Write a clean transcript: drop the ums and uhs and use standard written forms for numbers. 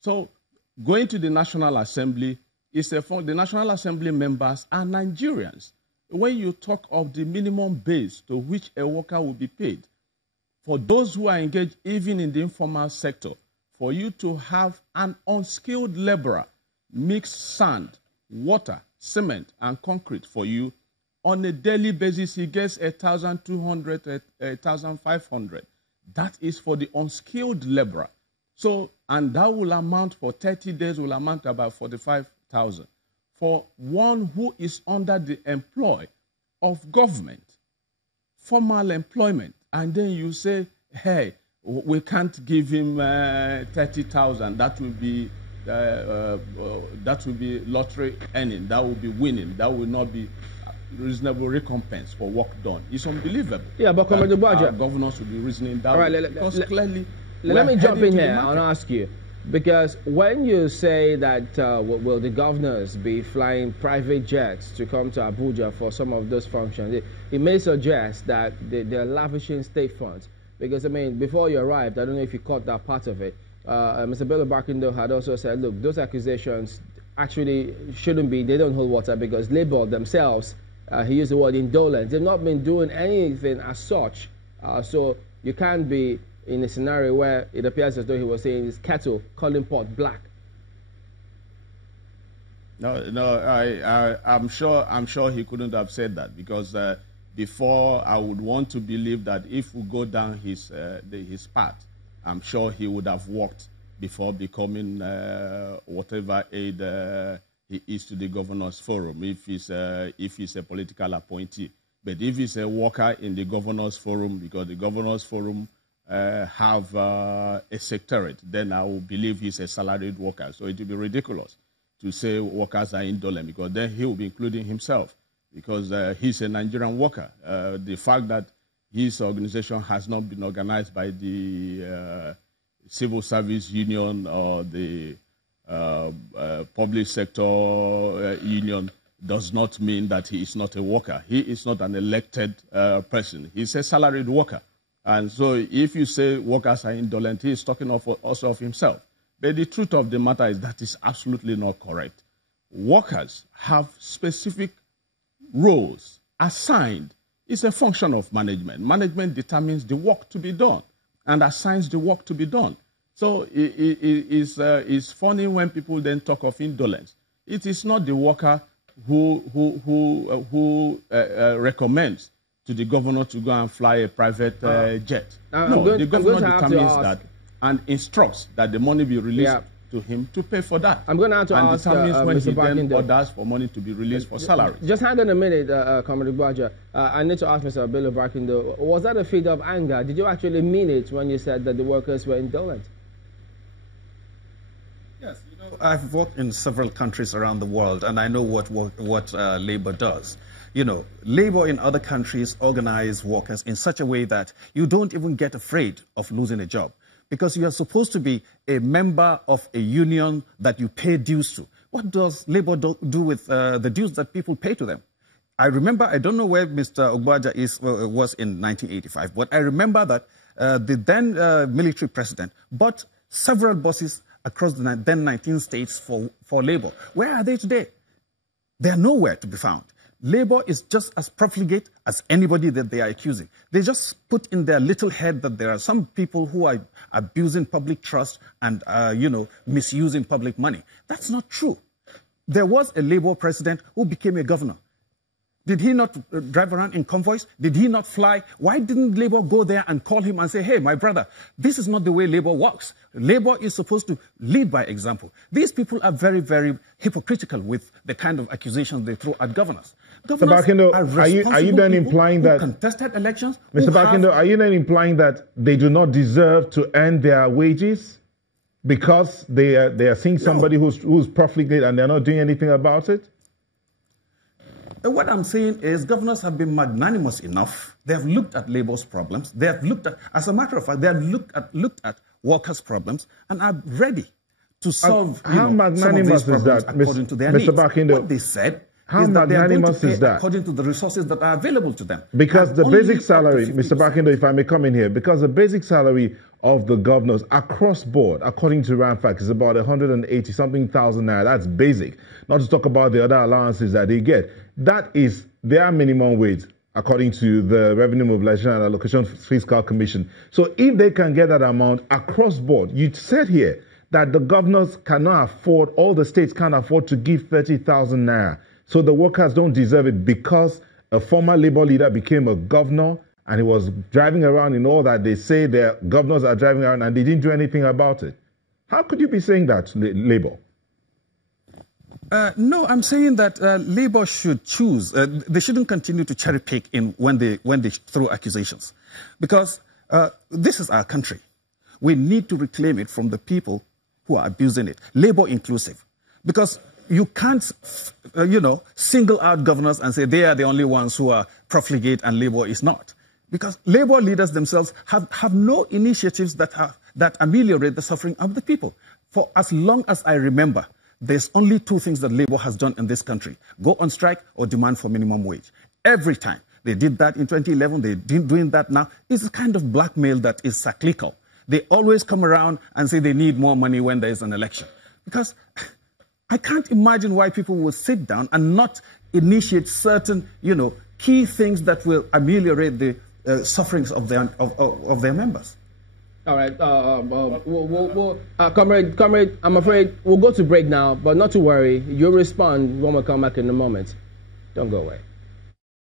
So going to the National Assembly, the National Assembly members are Nigerians. When you talk of the minimum base to which a worker will be paid, for those who are engaged even in the informal sector, for you to have an unskilled laborer mix sand, water, cement, and concrete for you on a daily basis, he gets 1,200, 1,500. That is for the unskilled laborer. So, and that will amount for 30 days, will amount to about 45,000. For one who is under the employ of government, formal employment, and then you say, hey, we can't give him 30,000. That will be lottery earning. That will be winning. That will not be reasonable recompense for work done. It's unbelievable. Yeah, but Ugboaja, governors will be reasoning that. All right, let me jump in here and ask you, because when you say that will the governors be flying private jets to come to Abuja for some of those functions, it may suggest that they're lavishing state funds. Because, I mean, before you arrived, I don't know if you caught that part of it, Mr. Bello-Barkindo had also said, look, those accusations actually shouldn't be, they don't hold water, because Labour themselves, he used the word indolent, they've not been doing anything as such. So you can't be in a scenario where it appears as though he was saying his kettle calling pot black. No, I'm sure he couldn't have said that, because before I would want to believe that if we go down his path, I'm sure he would have worked before becoming whatever aide he is to the Governors Forum, if he's a political appointee. But if he's a worker in the Governors Forum, because the Governors Forum have a secretariat, then I will believe he's a salaried worker. So it will be ridiculous to say workers are indolent, because then he will be including himself, because he's a Nigerian worker. The fact that his organization has not been organized by the civil service union or the public sector union does not mean that he is not a worker. He is not an elected person. He's a salaried worker. And so if you say workers are indolent, he is talking also of himself. But the truth of the matter is that is absolutely not correct. Workers have specific roles assigned. It's a function of management. Management determines the work to be done and assigns the work to be done. So it's funny when people then talk of indolence. It is not the worker who recommends to the governor to go and fly a private jet. No, the governor determines that and instructs that the money be released to him to pay for that. I'm going to have to ask determines when Mr. he Barkindo, then orders for money to be released for salary. Just hang on a minute, Comrade Ugboaja. I need to ask Mr. Bello-Barkindo, was that a fit of anger? Did you actually mean it when you said that the workers were indolent? Yes, you know, I've worked in several countries around the world, and I know what Labour does. You know, Labour in other countries organize workers in such a way that you don't even get afraid of losing a job, because you are supposed to be a member of a union that you pay dues to. What does Labour do with the dues that people pay to them? I remember, I don't know where Mr. Ugboaja was in 1985, but I remember that the then military president bought several buses across the then 19 states for Labour. Where are they today? They are nowhere to be found. Labour is just as profligate as anybody that they are accusing. They just put in their little head that there are some people who are abusing public trust and, you know, misusing public money. That's not true. There was a Labour president who became a governor. Did he not drive around in convoys? Did he not fly? Why didn't Labour go there and call him and say, hey, my brother, this is not the way Labour works. Labour is supposed to lead by example. These people are very, very hypocritical with the kind of accusations they throw at governors. Mr. Barkindo, are you then implying that contested elections? Mr. Barkindo, are you then implying that they do not deserve to earn their wages because they are seeing somebody who's profligate and they're not doing anything about it? What I'm saying is governors have been magnanimous enough. They have looked at Labour's problems. They have looked at, as a matter of fact, they have looked at workers' problems and are ready to solve how magnanimous is that, according to their needs. Mr. Barkindo, what they said how is that they are going to pay that? according to the resources that are available to them. Because the basic salary, Mr. Barkindo, if I may come in here, because the basic salary of the governors across board, according to Ramfac, is about 180-something thousand naira. That's basic. Not to talk about the other allowances that they get. That is their minimum wage, according to the Revenue Mobilization and Allocation Fiscal Commission. So if they can get that amount across board, you said here that the governors cannot afford, all the states can't afford to give 30,000 naira. So the workers don't deserve it because a former labor leader became a governor and he was driving around in all that they say their governors are driving around and they didn't do anything about it. How could you be saying that, Labour? No, I'm saying that Labour should choose. They shouldn't continue to cherry pick when they throw accusations. Because this is our country. We need to reclaim it from the people who are abusing it, Labour inclusive. Because you can't, single out governors and say they are the only ones who are profligate and Labour is not. Because Labour leaders themselves have no initiatives that ameliorate the suffering of the people. For as long as I remember, there's only two things that Labour has done in this country: go on strike or demand for minimum wage. Every time. They did that in 2011, they're doing that now. It's a kind of blackmail that is cyclical. They always come around and say they need more money when there is an election. Because I can't imagine why people will sit down and not initiate certain, key things that will ameliorate the sufferings of their members. All right, comrade, I'm afraid we'll go to break now, but not to worry. You'll respond when we come back in a moment. Don't go away.